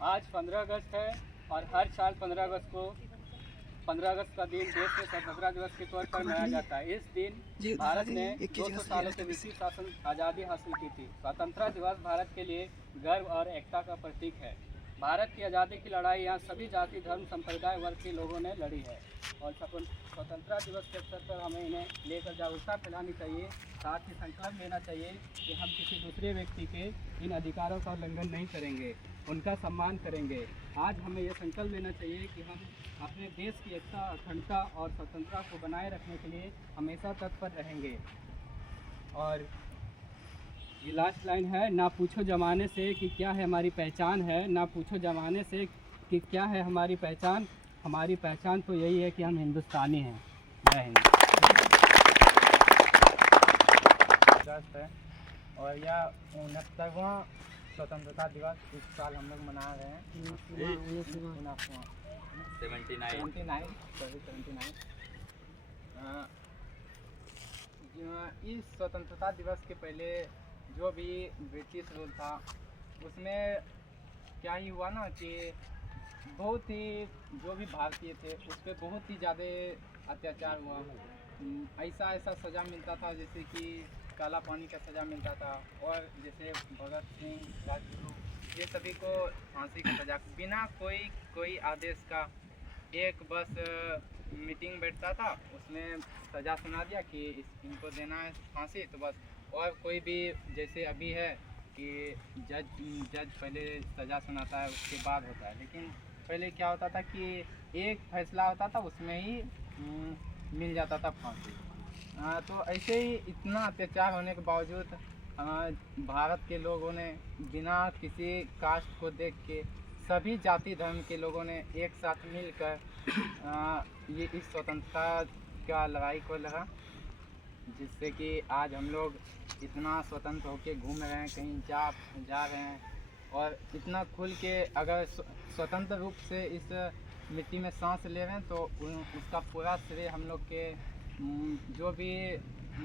आज 15 अगस्त है और हर साल 15 अगस्त को 15 अगस्त का दिन देश में स्वतंत्रता दिवस के तौर पर मनाया जाता है। इस दिन भारत ने 200 सालों से ब्रिटिश शासन आज़ादी हासिल की थी। स्वतंत्रता दिवस भारत के लिए गर्व और एकता का प्रतीक है। भारत की आज़ादी की लड़ाई यहाँ सभी जाति धर्म संप्रदाय वर्ग के लोगों ने लड़ी है और स्वतंत्रता दिवस के अवसर पर हमें इन्हें लेकर जागरूकता फैलानी चाहिए। साथ ही संकल्प लेना चाहिए कि हम किसी दूसरे व्यक्ति के इन अधिकारों का उल्लंघन नहीं करेंगे, उनका सम्मान करेंगे। आज हमें यह संकल्प लेना चाहिए कि हम अपने देश की एकता, अखंडता और स्वतंत्रता को बनाए रखने के लिए हमेशा तत्पर रहेंगे। और ये लास्ट लाइन है, ना पूछो ज़माने से कि क्या है हमारी पहचान है, ना पूछो ज़माने से कि क्या है हमारी पहचान। हमारी पहचान तो यही है कि हम हिंदुस्तानी हैं। जय हिंद। है और यह 69वां स्वतंत्रता दिवस इस साल हम लोग मना रहे हैं। 79 इस स्वतंत्रता दिवस के पहले जो भी ब्रिटिश रूल था उसमें क्या ही हुआ ना कि बहुत ही जो भी भारतीय थे उस पर बहुत ही ज़्यादा अत्याचार हुआ। ऐसा सज़ा मिलता था जैसे कि काला पानी का सज़ा मिलता था और जैसे भगत सिंह, राजगुरु, ये सभी को फांसी की सज़ा बिना कोई आदेश का एक बस मीटिंग बैठता था, उसमें सज़ा सुना दिया कि इनको देना है फांसी, तो बस। और कोई भी जैसे अभी है कि जज पहले सज़ा सुनाता है उसके बाद होता है, लेकिन पहले क्या होता था कि एक फैसला होता था उसमें ही मिल जाता था फांसी। तो ऐसे ही इतना अत्याचार होने के बावजूद भारत के लोगों ने बिना किसी कास्ट को देख के सभी जाति धर्म के लोगों ने एक साथ मिलकर ये इस स्वतंत्रता का लड़ाई को लड़ा, जिससे कि आज हम लोग इतना स्वतंत्र होकर घूम रहे हैं, कहीं जा रहे हैं और इतना खुल के अगर स्वतंत्र रूप से इस मिट्टी में सांस ले रहे हैं तो उसका पूरा श्रेय हम लोग के जो भी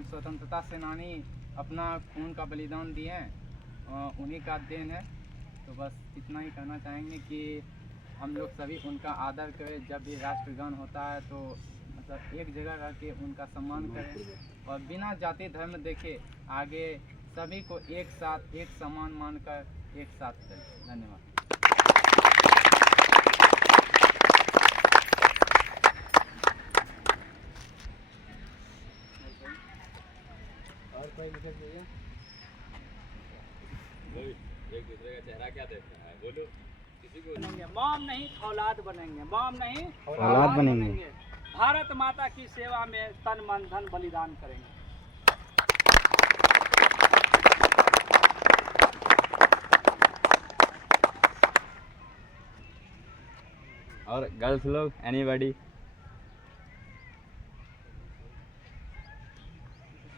स्वतंत्रता सेनानी अपना खून का बलिदान दिए हैं उन्हीं का देन है। तो बस इतना ही कहना चाहेंगे कि हम लोग सभी उनका आदर करें। जब भी राष्ट्रगान होता है तो मतलब एक जगह रह के उनका सम्मान करें और बिना जाति धर्म देखे आगे सभी को एक साथ एक समान मानकर एक साथ चलें। धन्यवाद। और कोई विषय चाहिए? एक दूसरे का चेहरा क्या देखना है, बोलो। किसी को बनेंगे मॉम नहीं औलाद बनेंगे, मॉम नहीं औलाद बनेंगे। भारत माता की सेवा में तन मन धन बलिदान करेंगे। और गर्ल्स लोग, एनीबॉडी?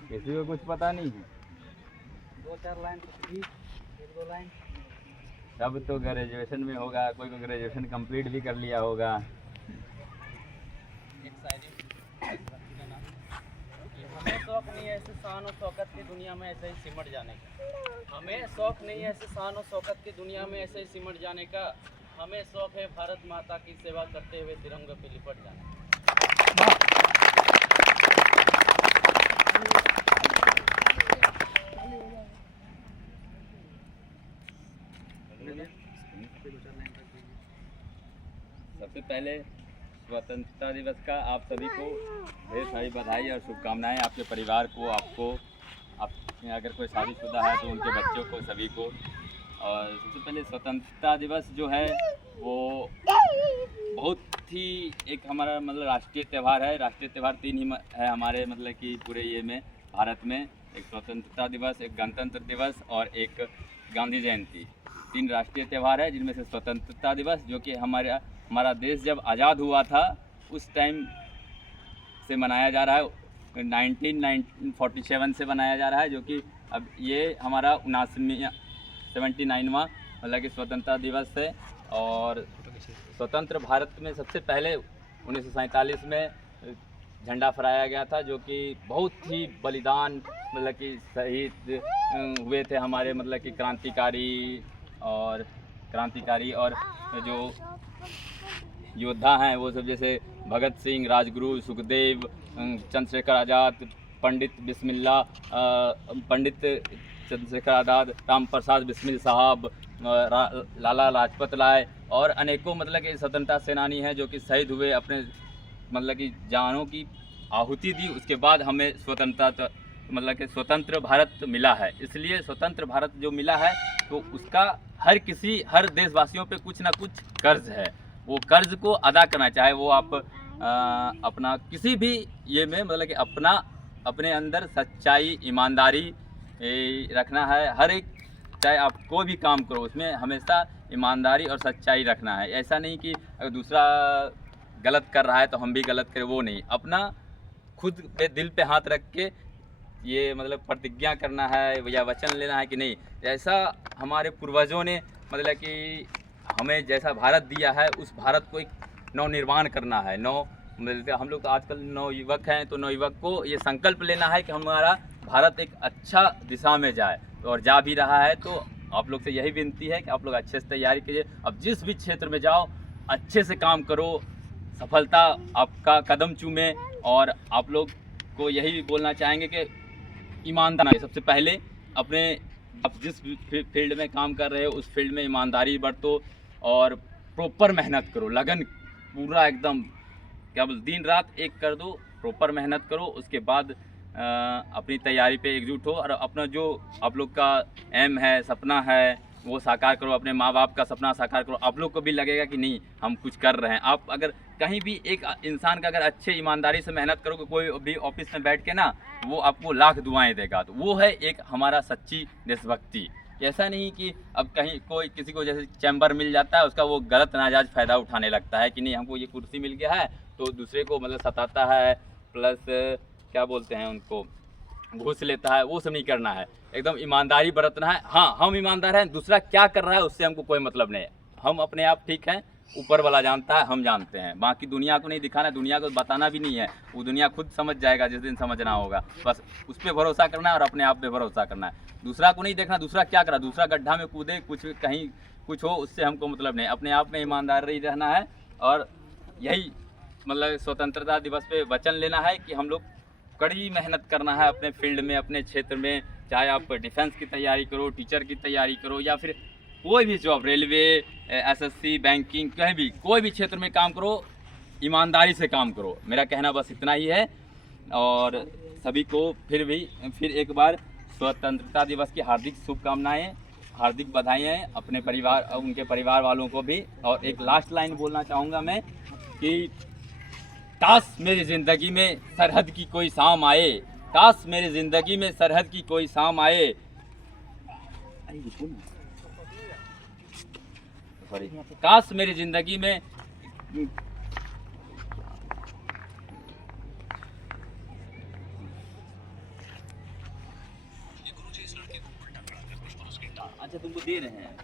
किसी को कुछ पता नहीं है? 2-4 लाइन कुछ भी, 1-2 लाइन। सब तो ग्रेजुएशन में होगा, कोई को ग्रेजुएशन कंप्लीट भी कर लिया होगा। हमें शौक नहीं है ऐसे शान और शौकत की दुनिया में ऐसे ही सिमट जाने का। हमें शौक नहीं है ऐसे शान और शौकत की दुनिया में ऐसे ही सिमट जाने का। हमें शौक है भारत माता की सेवा करते हुए तिरंगे पे लिपट जाने का। सबसे पहले स्वतंत्रता दिवस का आप सभी को ढेर सारी बधाई और शुभकामनाएं। आपके परिवार को, आपको, आप अगर कोई शादीशुदा है तो उनके बच्चों को, सभी को। और सबसे पहले स्वतंत्रता दिवस जो है वो बहुत ही एक हमारा मतलब राष्ट्रीय त्यौहार है। राष्ट्रीय त्यौहार 3 ही है हमारे मतलब कि पूरे ये में भारत में। एक स्वतंत्रता दिवस, एक गणतंत्र दिवस और एक गांधी जयंती। 3 राष्ट्रीय त्यौहार है जिनमें से स्वतंत्रता दिवस जो कि हमारा देश जब आज़ाद हुआ था उस टाइम से मनाया जा रहा है। 1947 से मनाया जा रहा है, जो कि अब ये हमारा 79वां मतलब कि स्वतंत्रता दिवस है। और स्वतंत्र भारत में सबसे पहले 1947 में झंडा फहराया गया था, जो कि बहुत ही बलिदान मतलब कि शहीद हुए थे हमारे मतलब कि क्रांतिकारी और क्रांतिकारी और जो योद्धा हैं वो सब, जैसे भगत सिंह, राजगुरु, सुखदेव, चंद्रशेखर आज़ाद, पंडित चंद्रशेखर आज़ाद, राम प्रसाद बिस्मिल साहब, लाला लाजपत राय और अनेकों मतलब कि स्वतंत्रता सेनानी हैं जो कि शहीद हुए, अपने मतलब कि जानों की आहुति दी, उसके बाद हमें स्वतंत्रता मतलब कि स्वतंत्र भारत मिला है। इसलिए स्वतंत्र भारत जो मिला है तो उसका हर देशवासियों पे कुछ ना कुछ कर्ज है। वो कर्ज को अदा करना, चाहे वो आप अपना किसी भी ये में मतलब कि अपने अंदर सच्चाई, ईमानदारी रखना है। हर एक, चाहे आप कोई भी काम करो उसमें हमेशा ईमानदारी और सच्चाई रखना है। ऐसा नहीं कि अगर दूसरा गलत कर रहा है तो हम भी गलत करें, वो नहीं। अपना खुद पे दिल पे हाथ रख के ये मतलब प्रतिज्ञा करना है या वचन लेना है कि नहीं, जैसा हमारे पूर्वजों ने मतलब कि हमें जैसा भारत दिया है उस भारत को एक नवनिर्माण करना है। मतलब हम लोग तो आजकल नवयुवक हैं, तो नवयुवक को ये संकल्प लेना है कि हमारा भारत एक अच्छा दिशा में जाए, और जा भी रहा है। तो आप लोग से यही विनती है कि आप लोग अच्छे से तैयारी कीजिए। अब जिस भी क्षेत्र में जाओ अच्छे से काम करो, सफलता आपका कदम चूमे। और आप लोग को यही बोलना चाहेंगे कि ईमानदारी सबसे पहले अपने, आप जिस फील्ड में काम कर रहे हो उस फील्ड में ईमानदारी बरतो और प्रॉपर मेहनत करो, लगन पूरा एकदम क्या बोल दिन रात एक कर दो, प्रॉपर मेहनत करो। उसके बाद अपनी तैयारी पे एकजुट हो और अपना जो आप लोग का एम है, सपना है, वो साकार करो। अपने माँ बाप का सपना साकार करो। आप लोग को भी लगेगा कि नहीं हम कुछ कर रहे हैं। आप अगर कहीं भी एक इंसान का अगर अच्छे ईमानदारी से मेहनत करोगे, कोई भी ऑफिस में बैठ के ना, वो आपको लाख दुआएं देगा। तो वो है एक हमारा सच्ची देशभक्ति। ऐसा नहीं कि अब कहीं कोई किसी को जैसे चैम्बर मिल जाता है उसका वो गलत नाजायज फ़ायदा उठाने लगता है कि नहीं हमको ये कुर्सी मिल गया है तो दूसरे को मतलब सताता है, प्लस क्या बोलते हैं उनको, घूस लेता है। वो सब नहीं करना है, एकदम ईमानदारी बरतना है। हाँ, हम ईमानदार हैं, दूसरा क्या कर रहा है उससे हमको कोई मतलब नहीं है। हम अपने आप ठीक हैं, ऊपर वाला जानता है, हम जानते हैं। बाकी दुनिया को नहीं दिखाना, दुनिया को बताना भी नहीं है। वो दुनिया खुद समझ जाएगा जिस दिन समझना होगा। बस उस पर भरोसा करना है और अपने आप पे भरोसा करना है। दूसरा को नहीं देखना, दूसरा क्या कर रहा है, दूसरा गड्ढा में कूदे, कुछ कहीं कुछ हो, उससे हमको मतलब नहीं। अपने आप में ईमानदारी रहना है और यही मतलब स्वतंत्रता दिवस पे वचन लेना है कि हम लोग कड़ी मेहनत करना है अपने फील्ड में, अपने क्षेत्र में। चाहे आप डिफेंस की तैयारी करो, टीचर की तैयारी करो, या फिर कोई भी जॉब, रेलवे, एसएससी, बैंकिंग, कहीं भी कोई भी क्षेत्र में काम करो, ईमानदारी से काम करो। मेरा कहना बस इतना ही है। और सभी को फिर एक बार स्वतंत्रता दिवस की हार्दिक शुभकामनाएं, हार्दिक बधाइयाँ अपने परिवार, उनके परिवार वालों को भी। और एक लास्ट लाइन बोलना चाहूँगा मैं कि काश मेरी ज़िंदगी में सरहद की कोई शाम आए, काश मेरी ज़िंदगी में सरहद की कोई शाम आए। सॉरी, काश मेरी ज़िंदगी में अच्छा तुमको दे रहे हैं।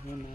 होना